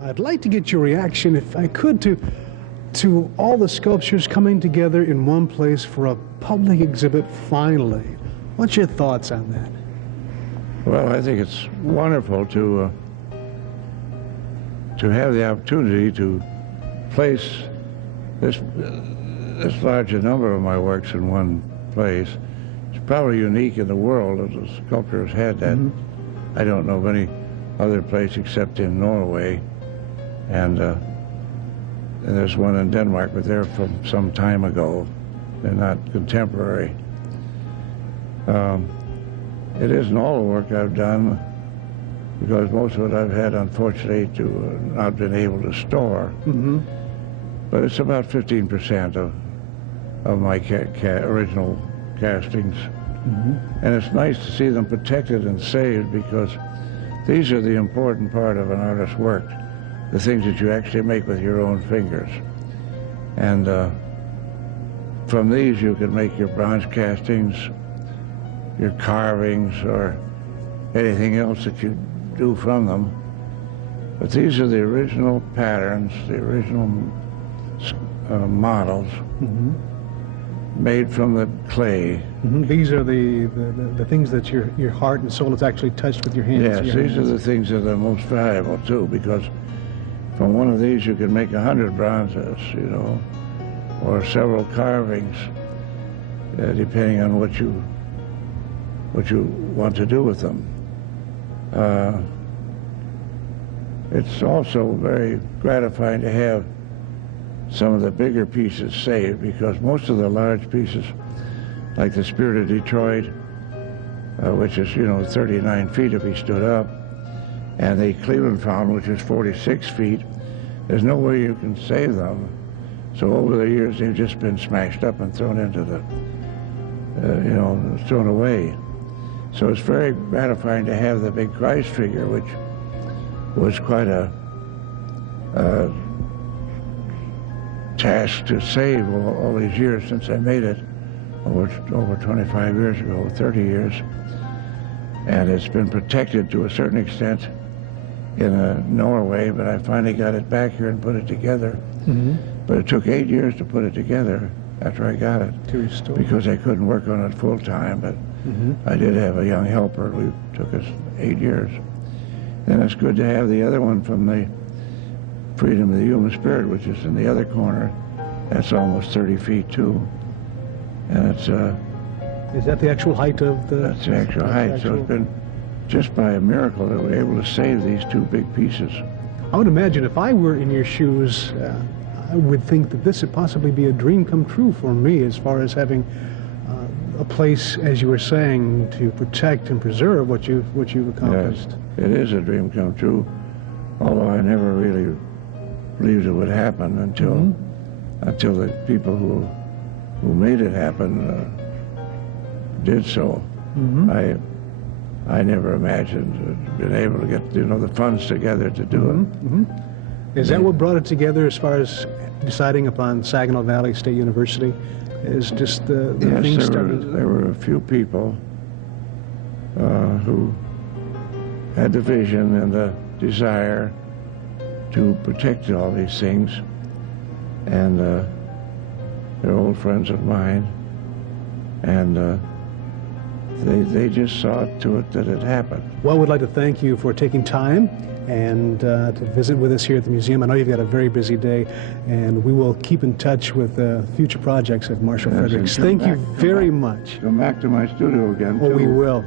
I'd like to get your reaction, if I could, to all the sculptures coming together in one place for a public exhibit finally. What's your thoughts on that? Well, I think it's wonderful to have the opportunity to place this large a number of my works in one place. It's probably unique in the world that the sculptor has had that. I don't know of any other place except in Norway, and there's one in Denmark, but they're from some time ago. They're not contemporary. It isn't all the work I've done, because most of it I've had, unfortunately, to not been able to store. But it's about 15% of my original castings. And it's nice to see them protected and saved, because these are the important part of an artist's work, the things that you actually make with your own fingers. And from these you can make your bronze castings, your carvings, or anything else that you do from them. But these are the original patterns, the original models made from the clay. These are the things that your heart and soul has actually touched with your hands. Yes, these are the things that are most valuable too, because from one of these you can make 100 bronzes, you know, or several carvings, depending on what you want to do with them. It's also very gratifying to have some of the bigger pieces saved, because most of the large pieces, like the Spirit of Detroit, which is, 39 feet if he stood up, and the Cleveland Fountain, which is 46 feet, there's no way you can save them. So over the years, they've just been smashed up and thrown into the, thrown away. So it's very gratifying to have the big Christ figure, which was quite a task to save all these years since I made it, over 25 years ago, 30 years. And it's been protected to a certain extent in Norway, but I finally got it back here and put it together. But it took 8 years to put it together after I got it, to restore, because I couldn't work on it full time, but I did have a young helper. It took us 8 years. Then it's good to have the other one from the Freedom of the Human Spirit, which is in the other corner. That's almost 30 feet too. And it's is that the actual height of the... That's the actual height. So it's been just by a miracle that we're able to save these two big pieces. I would imagine if I were in your shoes, I would think that this would possibly be a dream come true for me, as far as having a place, as you were saying, to protect and preserve what you've accomplished. Yes, it is a dream come true, although I never really believed it would happen until the people who made it happen did so. I never imagined being able to get the funds together to do it. Is that what brought it together, as far as deciding upon Saginaw Valley State University? Is just the thing started? There were a few people who had the vision and the desire to protect all these things, and they're old friends of mine, and they just saw to it that it happened. Well, we'd like to thank you for taking time and to visit with us here at the museum. I know you've got a very busy day, and we will keep in touch with future projects at Marshall Fredericks. Thank you very much. Come back to my studio again, Oh, too. we will.